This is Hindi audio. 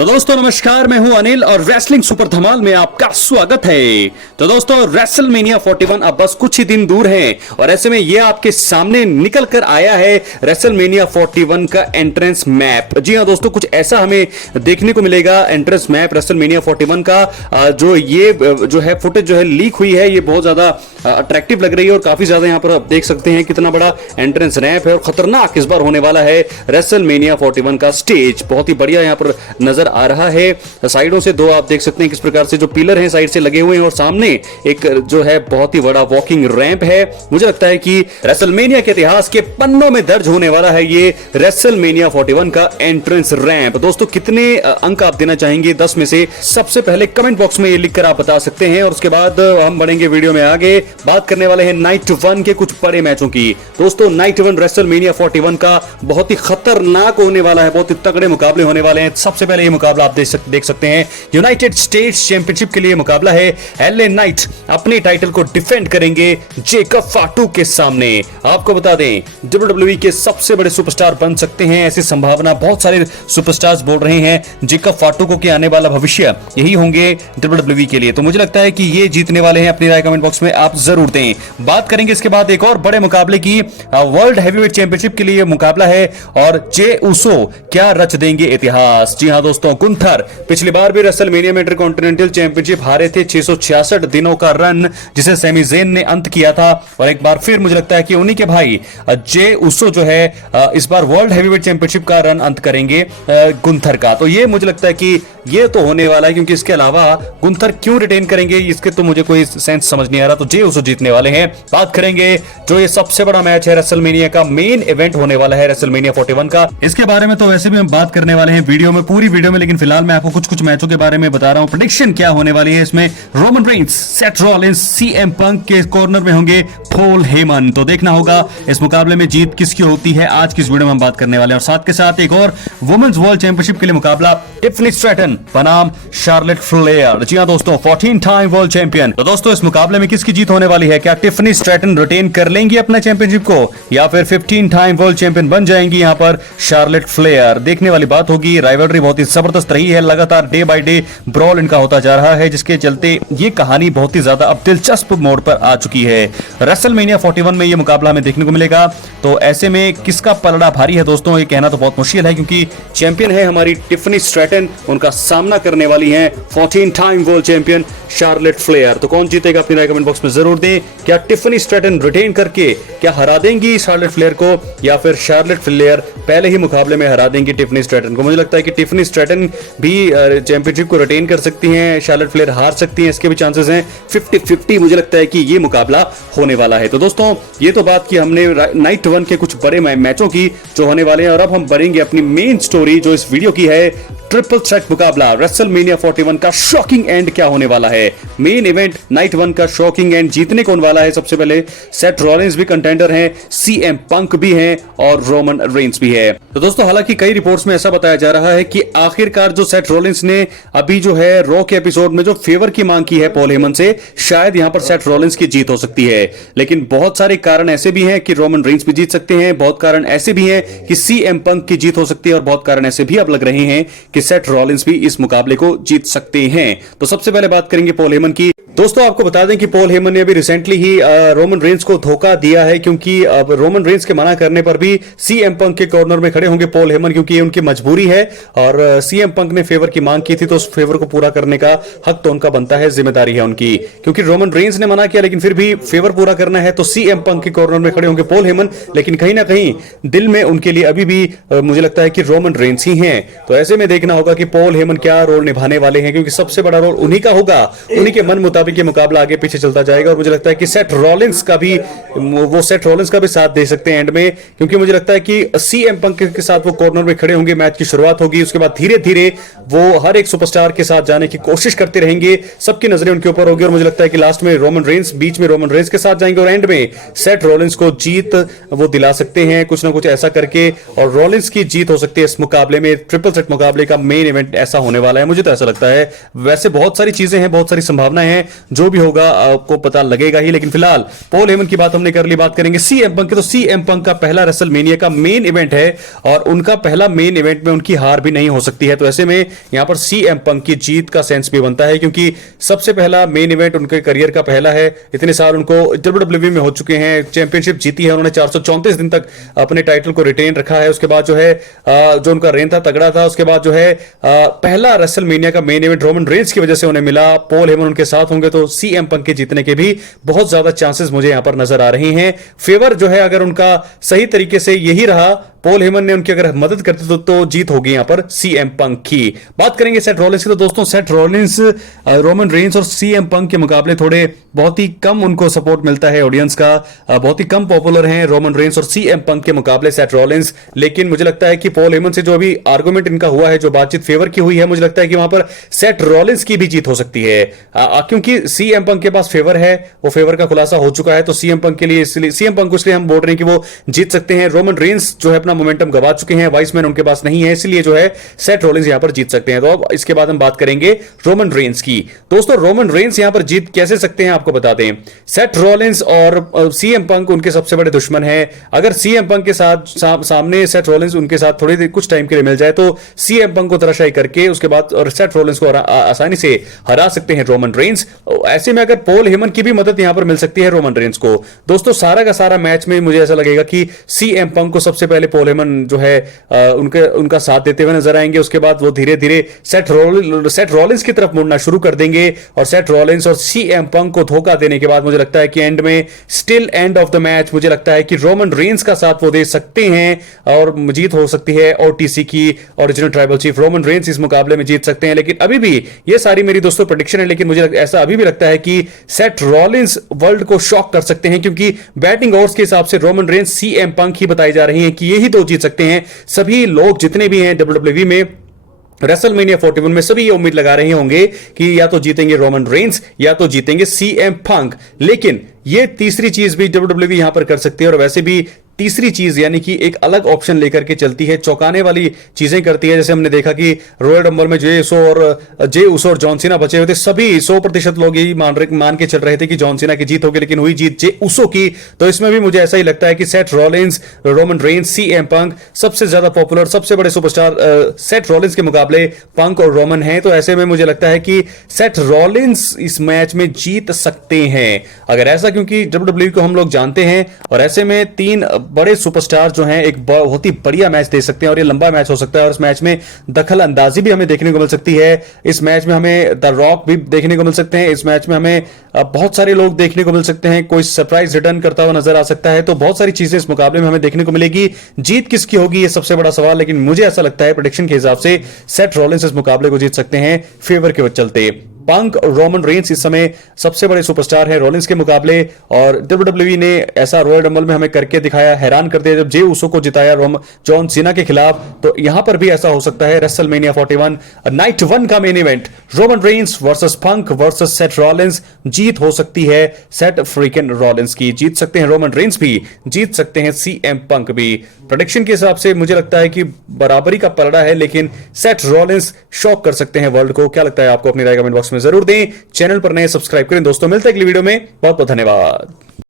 तो दोस्तों नमस्कार, मैं हूं अनिल और रेसलिंग सुपर धमाल में आपका स्वागत है। तो दोस्तों रेसलमेनिया 41 अब बस कुछ ही दिन दूर है और ऐसे में ये आपके सामने निकल कर आया है रेसलमेनिया 41 का एंट्रेंस मैप। जी हां दोस्तों, कुछ ऐसा हमें देखने को मिलेगा एंट्रेंस मैप रेसलमेनिया 41 का। जो है फुटेज जो है लीक हुई है, ये बहुत ज्यादा अट्रैक्टिव लग रही है और काफी ज्यादा यहाँ पर आप देख सकते हैं कितना बड़ा एंट्रेंस रैंप है और खतरनाक इस बार होने वाला है रेसलमेनिया 41 का स्टेज। बहुत ही बढ़िया यहाँ पर नजर आ रहा है। साइडों से दो आप देख सकते हैं किस प्रकार से जो पिलर हैं साइड से लगे हुए हैं और सामने एक जो है बहुत ही बड़ा वॉकिंग रैंप है। मुझे लगता है कि रेसलमेनिया के इतिहास के पन्नों में दर्ज होने वाला है ये रेसलमेनिया 41 का एंट्रेंस रैंप। दोस्तों कितने अंक आप देना चाहेंगे 10 में से? सबसे पहले कमेंट बॉक्स में ये लिखकर आप बता सकते हैं और उसके बाद हम बढ़ेंगे वीडियो में आगे। बात करने वाले हैं नाइट 1 के कुछ बड़े मैचों की। दोस्तों नाइट 1 रेसलमेनिया 41 का बहुत ही खतरनाक होने वाला है, बहुत ही तगड़े मुकाबले होने वाले हैं। सबसे पहले ये मुकाबला आप देख सकते हैं यूनाइटेड स्टेट्स चैंपियनशिप के लिए मुकाबला है। एलए नाइट अपने टाइटल को डिफेंड करेंगे जेकब फाटू के सामने। आपको बता दें डब्ल्यूडब्ल्यूई के सबसे बड़े सुपरस्टार बन सकते हैं, ऐसी संभावना बहुत सारे सुपरस्टार्स बोल रहे हैं। जेकब फाटू को के आने वाला भविष्य यही होंगे डब्ल्यूडब्ल्यूई के लिए। तो मुझे लगता है कि ये जीतने वाले हैं। अपनी राय कमेंट बॉक्स में आप जरूर दें। बात करेंगे इसके बाद एक और बड़े मुकाबले की। वर्ल्ड हैवीवेट चैंपियनशिप के लिए मुकाबला है और जे उसो क्या रच देंगे इतिहास। जी हां दोस्तों, गुंथर पिछली बार भी रेसलमेनिया में इंटरकॉन्टिनेंटल चैंपियनशिप हारे थे। 666 दिनों का रन जिसे सैमी ज़ेन ने अंत किया था और एक बार फिर मुझे लगता है कि उन्हीं के भाई जे उसो जो है इस बार वर्ल्ड हैवीवेट चैंपियनशिप का रन अंत करेंगे गुंथर का। तो ये मुझे लगता है कि ये तो होने वाला है, क्योंकि इसके अलावा गुंथर क्यों रिटेन करेंगे इसके तो मुझे कोई सेंस समझ नहीं आ रहा। तो जे उसो जीतने वाले हैं। बात करेंगे जो ये सबसे बड़ा मैच है रेसलमेनिया का, मेन इवेंट होने वाला है रेसलमेनिया 41 का। इसके बारे में तो वैसे भी हम बात करने वाले हैं वीडियो में, पूरी वीडियो में, लेकिन फिलहाल मैं आपको कुछ मैचों के बारे में बता रहा हूं। प्रेडिक्शन क्या होने वाली है इसमें? Roman Reigns, Seth Rollins, CM Punk के कॉर्नर में होंगे पॉल हेमन। तो देखना होगा इस मुकाबले में जीत किसकी होती है। आज की इस वीडियो में हम बात करने वाले हैं और साथ के साथ एक और वुमेन्स वर्ल्ड चैंपियनशिप के लिए मुकाबला टिफनी स्ट्रैटन बनाम शार्लेट फ्लेयर। जी हां दोस्तों, 14 टाइम वर्ल्ड चैंपियन। तो दोस्तों इस मुकाबले में किसकी जीत होने वाली है? क्या टिफनी स्ट्रैटन रिटेन कर लेंगी अपना चैंपियनशिप को या फिर 15 टाइम वर्ल्ड चैंपियन बन जाएंगी यहां पर शार्लेट फ्लेयर? देखने वाली बात होगी। राइवलरी बहुत ही जबरदस्त रही है, लगातार डे बाय डे ब्रॉल इनका होता जा रहा है, जिसके चलते ये कहानी बहुत ही ज्यादा अब दिलचस्प मोड़ पर आ चुकी है। रेसलमेनिया 41 में ये मुकाबला हमें देखने को मिलेगा। तो ऐसे में किसका पलड़ा भारी है दोस्तों, ये कहना तो बहुत मुश्किल है, क्योंकि चैंपियन है हमारी टिफनी स्ट्रैटन, उनका सामना करने वाली है 14 time world champion Charlotte Flair. तो कौन जीतेगा अपनी राय कमेंट बॉक्स में जरूर दें। क्या टिफनी स्ट्रैटन रिटेन करके क्या हरा देंगी शार्लेट फ्लेयर को या फिर शार्लेट फ्लेयर पहले ही मुकाबले में हरा देंगी टिफनी स्ट्रैटन को? मुझे लगता है कि टिफनी स्ट्रैटन भी चैंपियनशिप को रिटेन कर सकती हैं, शार्लेट फ्लेयर हार सकती हैं, इसके भी चांसेस हैं 50-50। मुझे लगता है कि ये मुकाबला होने वाला है। तो दोस्तों ये तो बात की हमने नाइट 1 के कुछ बड़े मैचों की जो होने वाले हैं और अब हम बढ़ेंगे अपनी मेन स्टोरी जो इस वीडियो की है। ट्रिपल थ्रेट मुकाबला रेसलमेनिया 41 का शॉकिंग एंड क्या होने वाला है? मेन इवेंट नाइट 1 का शॉकिंग एंड जीतने कौन वाला है? सबसे पहले सेथ रॉलिंस भी कंटेंडर हैं, सीएम पंक भी हैं और रोमन रेंस भी है। तो दोस्तों हालांकि कई रिपोर्ट्स में ऐसा बताया जा रहा है कि आखिरकार जो सेथ रॉलिंस ने अभी जो है रॉ के एपिसोड में जो फेवर की मांग की है पॉल हेमन से, शायद यहां पर सेथ रॉलिंस की जीत हो सकती है। लेकिन बहुत सारे कारण ऐसे भी हैं कि रोमन रेंस भी जीत सकते हैं, बहुत कारण ऐसे भी हैं कि सीएम पंक की जीत हो सकती है और बहुत कारण ऐसे भी अब लग रहे हैं कि सेथ रॉलिंस भी इस मुकाबले को जीत सकते हैं। तो सबसे पहले बात करेंगे पॉल हेमन की। दोस्तों आपको बता दें कि पॉल हेमन ने अभी रिसेंटली ही रोमन रेंस को धोखा दिया है, क्योंकि अब रोमन रेंस के मना करने पर भी सीएम पंक के कॉर्नर में खड़े होंगे पॉल हेमन, क्योंकि ये उनकी मजबूरी है और सीएम पंक ने फेवर की मांग की थी तो उस फेवर को पूरा करने का हक तो उनका बनता है, जिम्मेदारी है उनकी। क्योंकि रोमन रेंस ने मना किया लेकिन फिर भी फेवर पूरा करना है तो सीएम पंक के कॉर्नर में खड़े होंगे पॉल हेमन। लेकिन कहीं ना कहीं दिल में उनके लिए अभी भी मुझे लगता है कि रोमन रेंस ही हैं। तो ऐसे में देखना होगा कि पॉल हेमन क्या रोल निभाने वाले हैं, क्योंकि सबसे बड़ा रोल उन्हीं का होगा। उन्हीं के मन मुताबिक ये मुकाबला आगे पीछे चलता जाएगा और मुझे लगता है कि सेथ रॉलिंस का भी साथ दे सकते हैं एंड में, क्योंकि मुझे लगता है कि सीएम पंक के साथ वो कॉर्नर में खड़े होंगे। मैच की शुरुआत होगी, उसके बाद धीरे धीरे वो हर एक सुपरस्टार के साथ जाने की कोशिश करते रहेंगे, सबकी नजरें उनके ऊपर होगी और मुझे लगता है कि लास्ट में रोमन रेंस के साथ जाएंगे और एंड में सेथ रॉलिंस को जीत वो दिला सकते हैं कुछ ना कुछ ऐसा करके, और रॉलिंस की जीत हो सकती है इस मुकाबले में। ट्रिपल थ्रेट मुकाबले का मेन इवेंट ऐसा होने वाला है, मुझे तो ऐसा लगता है। वैसे बहुत सारी चीजें हैं, बहुत सारी संभावनाएं हैं, जो भी होगा आपको पता लगेगा ही। लेकिन फिलहाल पॉल हेमन की बात हमने कर ली, बात करेंगे सीएम पंक की। तो सीएम पंक का पहला रेसलमेनिया का मेन इवेंट है और उनका पहला मेन इवेंट में उनकी हार भी नहीं हो सकती है। तो ऐसे में यहां पर सीएम पंक की जीत का सेंस भी बनता है, क्योंकि सबसे पहला मेन इवेंट उनके करियर का पहला है। इतने साल उनको डब्ल्यूडब्ल्यूई में हो चुके हैं, चैंपियनशिप जीती है उन्होंने, 434 दिन तक अपने टाइटल को रिटेन रखा है। उसके बाद जो है जो उनका रेन था तगड़ा था। उसके बाद जो है पहला रेसलमेनिया का मेन इवेंट रोमन रेंस की वजह से उन्हें मिला। पॉल हेमन उनके साथ होंगे तो सीएम पंक के जीतने के भी बहुत ज्यादा चांसेस मुझे यहां पर नजर आ रहे हैं। फेवर जो है अगर उनका सही तरीके से यही रहा, पॉल हेमन ने उनकी अगर मदद करते तो जीत होगी यहां पर सीएम पंक की। बात करेंगे सेथ रॉलिंस की। तो दोस्तों सेथ रॉलिंस रोमन रेंस और सीएम पंक के मुकाबले थोड़े बहुत ही कम उनको सपोर्ट मिलता है ऑडियंस का, बहुत ही कम पॉपुलर हैं रोमन रेंस और सीएम पंक के मुकाबले सेथ रॉलिंस। लेकिन मुझे लगता है कि पॉल हेमन से जो अभी आर्गुमेंट इनका हुआ है, जो बातचीत फेवर की हुई है, मुझे लगता है कि वहां पर सेथ रॉलिंस की भी जीत हो सकती है, क्योंकि सीएम पंक के पास फेवर है, वो फेवर का खुलासा हो चुका है। तो सीएम पंक के लिए, इसलिए सीएम पंक को इसलिए हम बोल रहे हैं कि वो जीत सकते हैं। रोमन रेंस जो है अपना मोमेंटम गवा चुके हैं, वाइसमैन उनके पास नहीं है, इसलिए जो है सेथ रॉलिंस यहां पर जीत सकते हैं। तो अब इसके बाद हम बात करेंगे रोमन रेंस की। दोस्तों रोमन रेंस यहां पर जीत कैसे सकते हैं आपको बता दें। सेथ रॉलिंस और सीएम पंक उनके सबसे बड़े दुश्मन हैं। अगर सीएम पंक के साथ सामने सेथ रॉलिंस उनके साथ थोड़ी देर कुछ टाइम के लिए मिल जाए तो सीएम पंक को तराशाई करके उसके बाद और सेथ रॉलिंस को आसानी से हरा सकते हैं रोमन रेंस। ऐसे में अगर पॉल हेमन की भी मदद यहां पर मिल सकती है रोमन रेंस को। दोस्तों सारा का सारा मैच में मुझे ऐसा लगेगा कि सीएम पंक को सबसे पहले पॉल हेमन जो है उनका साथ देते हुए नजर आएंगे। उसके बाद वो धीरे धीरे सेथ रॉलिंस की तरफ मुड़ना शुरू कर देंगे और सेथ रॉलिंस और सीएम पंक को धोखा देने के बाद मुझे लगता है कि एंड में still end of the match मुझे लगता है कि रोमन रेंस का साथ वो दे सकते हैं और जीत हो सकती है ओटीसी की, original tribal chief Roman Reigns इस मुकाबले में जीत सकते हैं। लेकिन अभी भी ये सारी मेरी दोस्तों प्रेडिक्शन है, लेकिन मुझे ऐसा अभी भी लगता है कि सेथ रॉलिंस वर्ल्ड को शॉक कर सकते हैं, क्योंकि बैटिंग ओवर्स के हिसाब से रोमन रेंस सीएम पंक ही बताई जा रही है कि यही दो जीत सकते हैं। सभी लोग जितने भी हैं डब्ल्यूडब्ल्यूई में रेसलमेनिया 41 में सभी ये उम्मीद लगा रहे होंगे कि या तो जीतेंगे रोमन रेंस या तो जीतेंगे सीएम पंक। लेकिन ये तीसरी चीज भी डब्ल्यूडब्ल्यूई यहां पर कर सकती है और वैसे भी तीसरी चीज यानी कि एक अलग ऑप्शन लेकर के चलती है, चौंकाने वाली चीजें करती है। जैसे हमने देखा कि रॉयल रंबल में जे उसो और जॉन सीना बचे हुए थे, सभी 100% लोग यही मान के चल रहे थे कि जॉन सीना की जीत होगी, लेकिन हुई जीत जे उसो की। तो इसमें भी मुझे ऐसा ही लगता है कि Seth Rollins, Roman Reigns, CM Punk, सबसे ज्यादा पॉपुलर सबसे बड़े सुपरस्टार सेथ रॉलिंस के मुकाबले पंक और रोमन हैं। तो ऐसे में मुझे लगता है कि सेथ रॉलिंस इस मैच में जीत सकते हैं। अगर ऐसा, क्योंकि डब्ल्यूडब्ल्यूई को हम लोग जानते हैं और ऐसे में तीन बड़े सुपरस्टार जो हैं एक बहुत ही बढ़िया मैच दे सकते हैं और ये लंबा मैच हो सकता है और इस मैच में दखल अंदाजी भी हमें देखने को मिल सकती है। इस मैच में हमें द रॉक भी देखने को मिल सकते हैं, इस मैच में हमें बहुत सारे लोग देखने को मिल सकते हैं, कोई सरप्राइज रिटर्न करता हुआ नजर आ सकता है। तो बहुत सारी चीजें इस मुकाबले में हमें देखने को मिलेगी। जीत किसकी होगी ये सबसे बड़ा सवाल, लेकिन मुझे ऐसा लगता है प्रेडिक्शन के हिसाब से सेथ रॉलिंस इस मुकाबले को जीत सकते हैं फेवर के चलते। पंक और रोमन रेंस इस समय सबसे बड़े सुपरस्टार हैं रॉलिंस के मुकाबले और डब्ल्यूडब्ल्यूई ने ऐसा रॉयल रंबल में हमें करके दिखाया, हैरान कर दिया जब जे उसो को जिताया जॉन सीना के खिलाफ। तो यहां पर भी ऐसा हो सकता है। रेसलमेनिया 41 नाइट 1 का main event Roman Reigns versus Punk versus Seth Rollins, जीत हो सकती है सेथ फ्रीकन रॉलिंस की। जीत सकते हैं रोमन रेंस भी, जीत सकते हैं सीएम पंक भी। प्रेडिक्शन के हिसाब से मुझे लगता है कि बराबरी का पलड़ा है, लेकिन सेथ रॉलिंस शॉक कर सकते हैं वर्ल्ड को। क्या लगता है आपको? अपनी राय कमेंट बॉक्स में जरूर दें। चैनल पर नए सब्सक्राइब करें। दोस्तों मिलते हैं अगली वीडियो में, बहुत बहुत धन्यवाद।